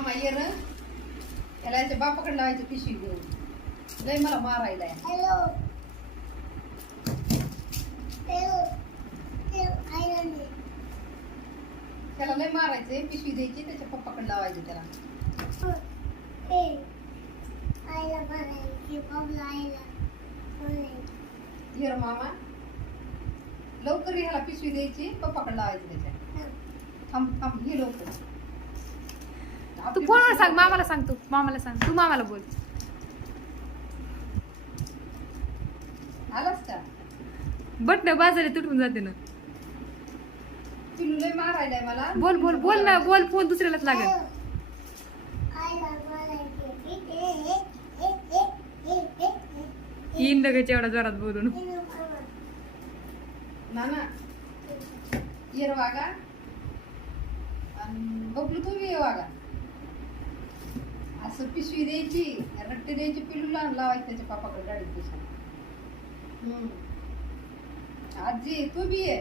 मामा ये र याला याच्या बापाकडे लावायची पिशवी घेऊन. लय मला मारायला त्याला लय मारायचंय पिशवी द्यायची त्याच्या पप्पाकडे लावायची त्याला. हे. मामा. लवकर ह्याला पिशवी द्यायची पप्पाकडे लावायची त्याच्या. थांब थांब ये लवकर. तू फोनवर सांग. मामाला सांग तू. मामाला सांग. तू मामाला बोल. आलास का? बटन बाजारे तुटून जाते ना. पिलू लय मारायलाय मला. बोल बोल बोल ना. बोल फोन दुसऱ्यालाच लागेल. येईन लगेच एवढा जोरात बोलून. नाना ये र वागा आणि बबलू तू ये वागा असं पिशवी द्यायची रट्टे द्यायची पिलूला आणि लावायची त्याच्या पापाकडे गाडीत हम्म. आजी तू बी ये